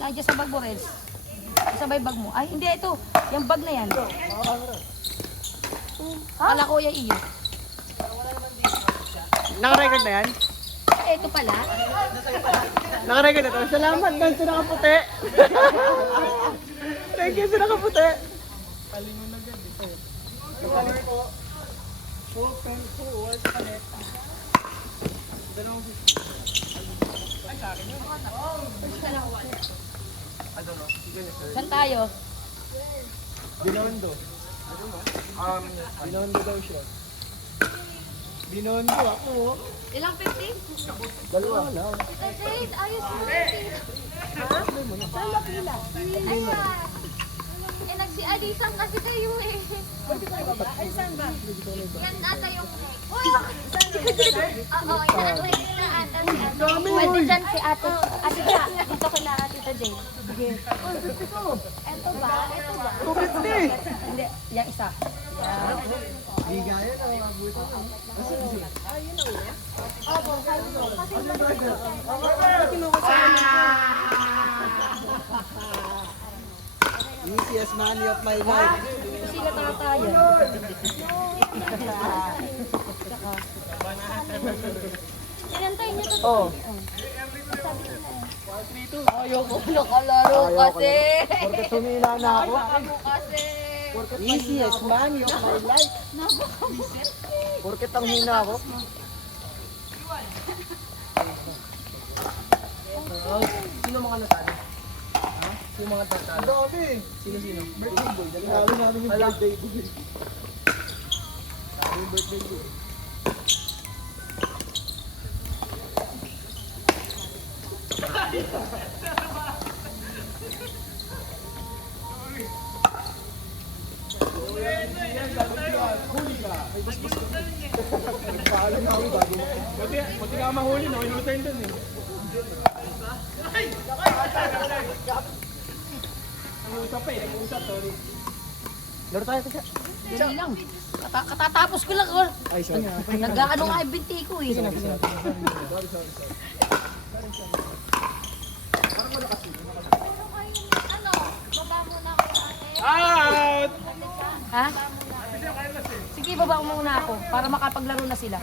Nandiyan sa bag mo, Reds. Sabay bag mo. Ay, hindi, ito. Yung bag na yan. Kala ko yung iyo. Naka-record na yan? Ito pala. Naka-record na to. Salamat man sa nakaputi. Thank you sa nakaputi. Palingon na ganda. Ito po. Open po. What's the net? Dalawang ay, sa akin yun. Saan tayo? Binondo. Binondo daw siya. Binondo ako. Ilang 50? Dalawa lang. Jade, ayos mo. Ha? Saan ba pila? Ayan. Eh, nagsi-alisan kasi kayo eh. Ay, saan ba? Yan ata yung next. Oo, yan na ata si Ate. Pwede dyan si Ate. Ate ka, dito kila Ate Jade. Sige. Oh, gusto ko. Ito ba? Ito ba? Tukit ni. Hindi, yung isa. Di gaya na mga buto. Easiest money of my life. Sila tatayan. Inantayin niyo to. Oh. Ayoko nakalaro kasi. Porque tumila na ako. Ako kasi. Easiest money of my life. Porque tanghina ako. Sino mga natalo? Ha? Sino mga natalo? Dami. Sino? Birthday boy. Dali namin yung birthday boy. Sabi yung birthday boy. Pati ka mahuli, no? Inutain dun eh. Nag-uusap eh, nag-uusap, sorry. Laro tayo kasi. Dali lang. Katatapos ko lang. Ay, sorry. Nag-ano nga yung binti ko eh. Sorry. Ano? Baba muna ako ate. Out! Ha? Sige, baba muna ako para makapaglaro na sila.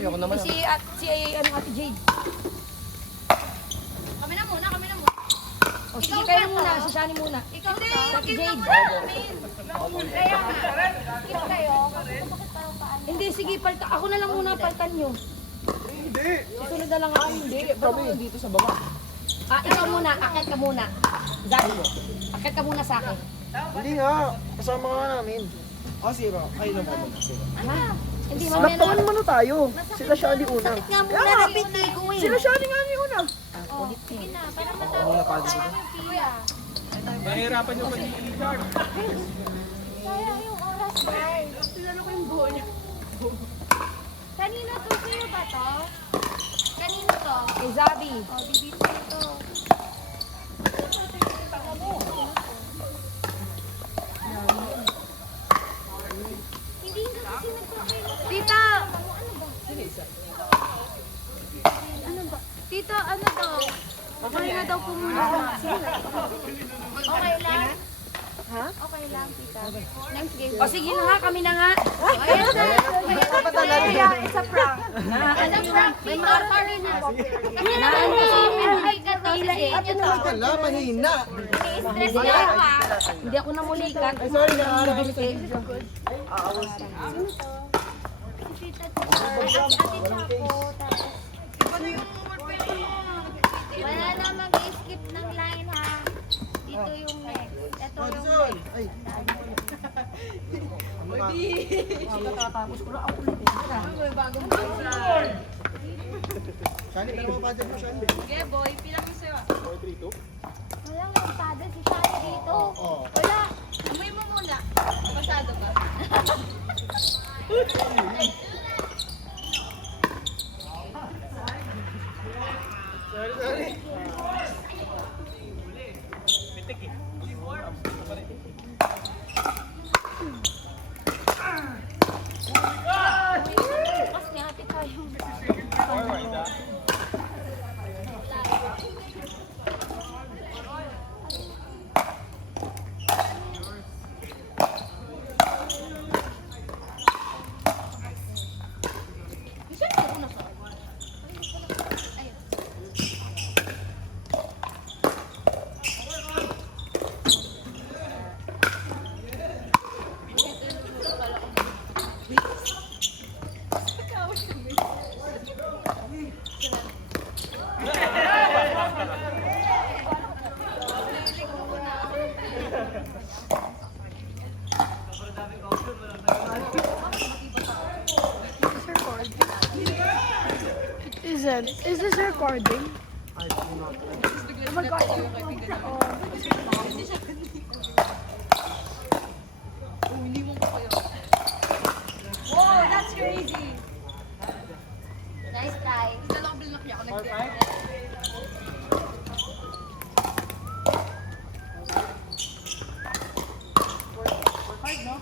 Ayoko naman. Si Ate Jade. Kami na muna, kami na muna. O sige, kayo muna. Si Shani muna. Ikaw na. Ate Jade. Kaya nga. Skip kayo. Bakit parang paan? Hindi, sige, ako na lang muna paltan nyo. Hindi. Susunod na lang ako. Hindi. Kami dito sa baba. Ikaw muna. Akit ka muna. Dahil. Akit ka muna sa akin. Hindi nga. Kasama nga namin. Sige ba? Kayo na muna. Ha? Hindi, mamaya na. Naktawan mo na tayo. Sila Shani una. Nga muna na binti ko eh. Sila Shani nga ni una. Sige na, para matapos yung pila. Mahirapan yung pag-i-chart. Sayang yung oras, guys. Tinalo ko yung buo niya. Kanino to? Sino ba to? Kanino to? Kay Zabi. O, bibito ito. Hindi nga kasi nagpapayos. Tita! Ano ba? Tito, ano daw? Okay na daw po muna. Okay lang? Ha? Okay lang, tita. Next game. O sige na nga, kami na nga. Ayan na. It's a prank. It's a prank. May marka rin na. Naan kasi yung Ay, katila eh. Wala, mahina. Stress niya ako ah. hindi ako namulikat. Ay, sorry na. Si Tita Tita. Ate Chapo. Wala na mag-skip ng line ha. Dito yung next. Ito yung next. Ay. Katatapos ko lang ako ulit. Shani, pero mga budget mo, Shani. Okay, boy. Pilang mo sa'yo. 432? Walang nagpada si Shani dito. Wala. Amoy mo muna. Pasado ka. Sorry. Bukas ni ate tayo. Is this recording? I do not. Oh my God. Wow, that's crazy. Nice try. Or five? For five, no?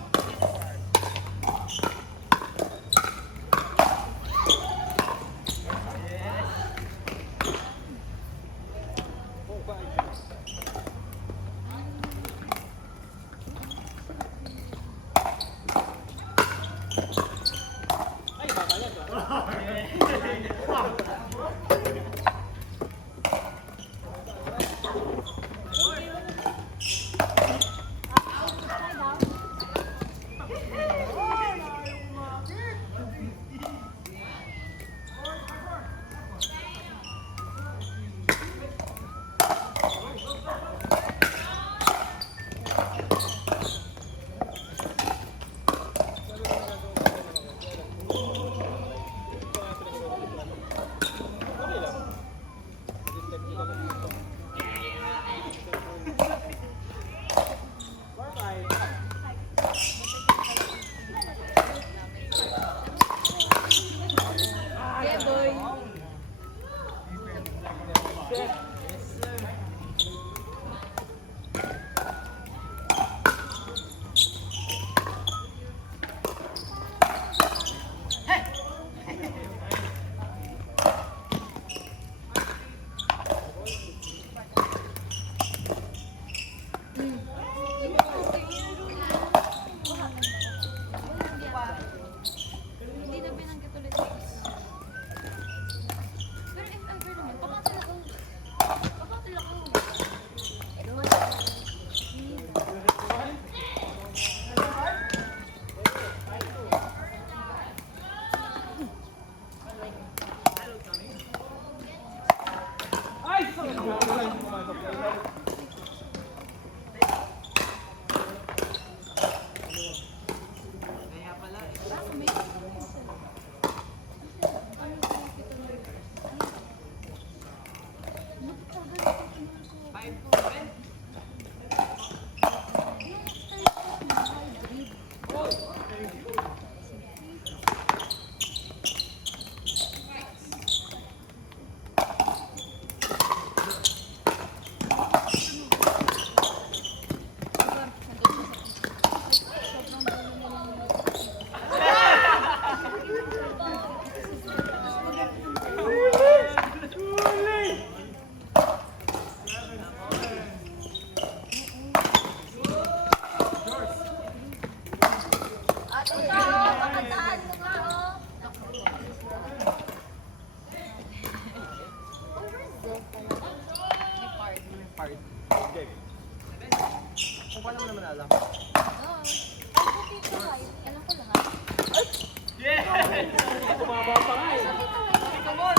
Hindi na binanggit ulit yung isa. Pero if ever naman, pakatila ko. Pakatila ko. At ito, pakantahan mo nga, oh. Oh, where's Zek? May part. Part. Okay. Kung paano mo naman alam? Oh. Ang buti ko kayo. Alam ko lahat. Tumaba pa nga eh. Sabi ko ngayon. Come on.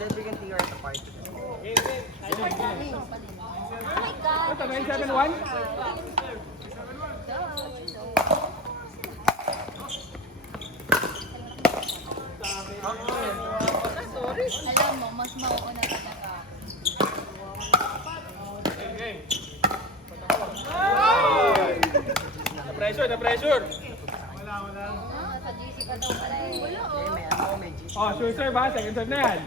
Cedric and Tia are the part. Super dami. Oh my God. Ito, 971? Alam mo, mas mauuna talaga. Na pressure. Ah, sa GC ka daw pala eh. Wala oh. Oh, sure serve ha. Second serve na yan.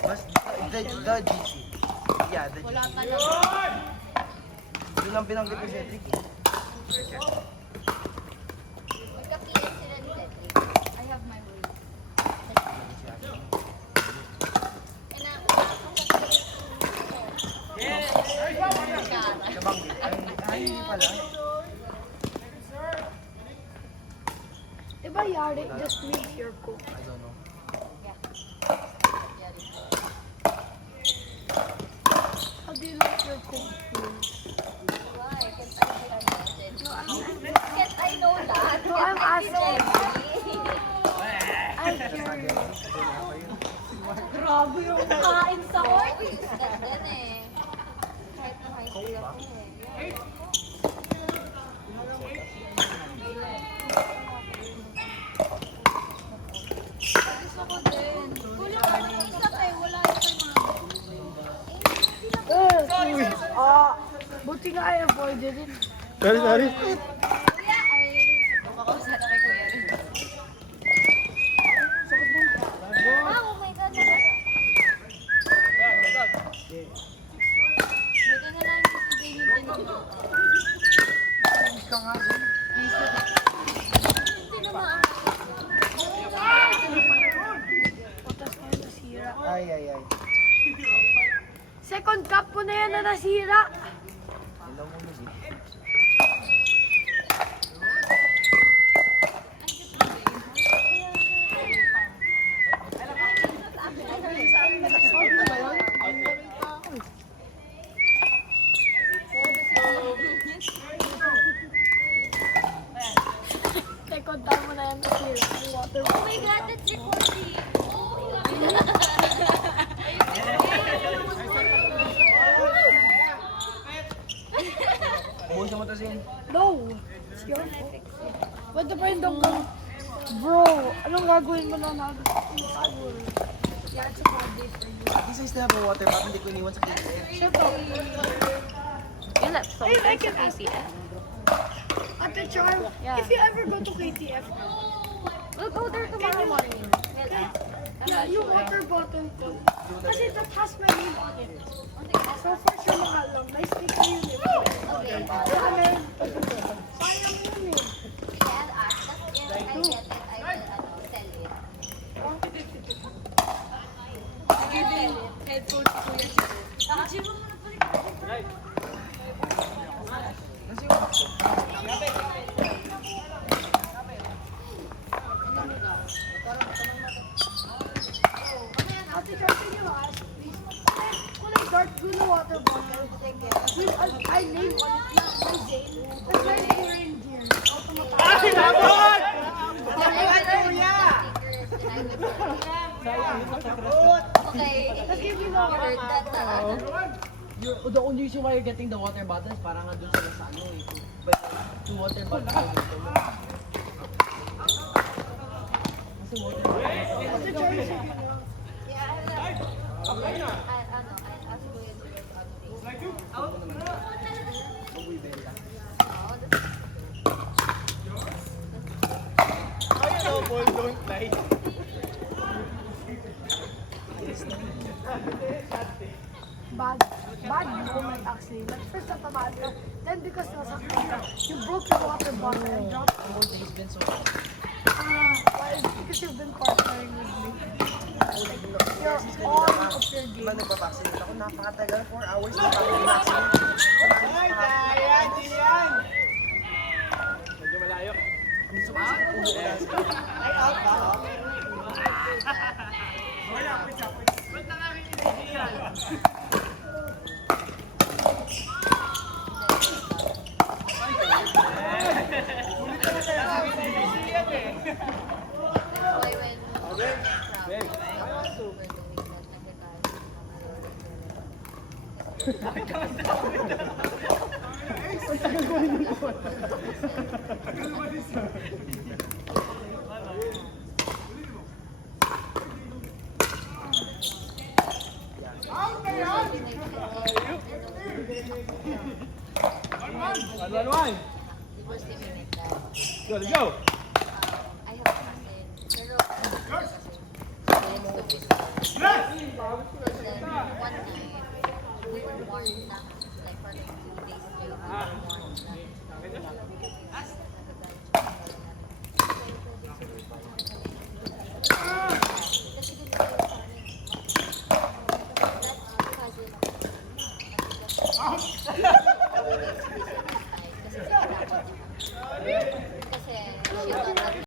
Mas the GC. Yeah, the Wala GC. talaga. Yun ang binanggit ni Cedric. Magka-PS sila ni Cedric. I have my way. Nabanggit. Ay, hindi pala. Diba Yari just made your cook? I don't know. How do you like your cook? Why? Can't I know that? No, I'm asking. Cedric. I'm curious. Grabe yung kain sa court. Uy, isda din eh. Kahit na high school ako eh. Gusto ko din. Kulang ka ng isa tayo. Wala yung Buti nga yung pwede rin. Sorry, sorry. kuya ay... Makakausap na kay kuya. Ah, oh my God. Buti na lang si Jamie din. Hindi na maang. Patas na yung nasira. Ay, ay, ay. Second cup po na yan na nasira. Ilaw mo na, Second time mo na yan nasira. Ang water Oh my God, that's recording. Buhusan mo to, Sin. No! It's your fault. Pwede pa rin daw kang, bro, anong gagawin mo na nag-power? Yeah, it's a bad day for you. At least I still have a water bottle. Hindi ko iniwan sa KTF. Shut up. You left Hey, I something can sa ask. KCF. Ate Char, Yeah. if you ever go to KTF, We'll go there tomorrow morning. We'll ask. yeah, yung water bottle ko, kasi that has my name on it. So for sure mahal lang. May sticker yun eh. Okay. Kaya meron, sayang yun eh. I'll ask. Tapos if I get it, I will sell it. Headphones ko yan. Nasa yung box ko. Ate Char, can you ask, please? Kulay dark blue na water bottle. With I name on it, not my Zane. That's very near and dear. Okay. Let's give you more. Heard that na. The only reason why you're getting the water bottles, parang nga dun sila sa ano eh. But, two water bottles na dito mo. Kasi water bottles. Ate Char, sige na. Yeah, I'll ask Kuya to get updates. Magbibenta. Double don't lie. Bad moment actually. Like first natamaan ka, then because nasaktan ka, you broke your water bottle and dropped it. Whole day's been so Why? Because you've been partnering with me. You're all of your Diba game. nagpa-vaccinate ako? Napakatagal. 4 hours na ako i-vaccinate. Ay, kaya, di yan. Medyo malayo. Ang sumasakit ulo ko lang. Ay, out ba? Wala, pwede. Ba't nakakinilig yan? Why when One. Go, let's go. I have kasi, pero kasi, then one night, we were warned na, like for 2 days, we were warned na.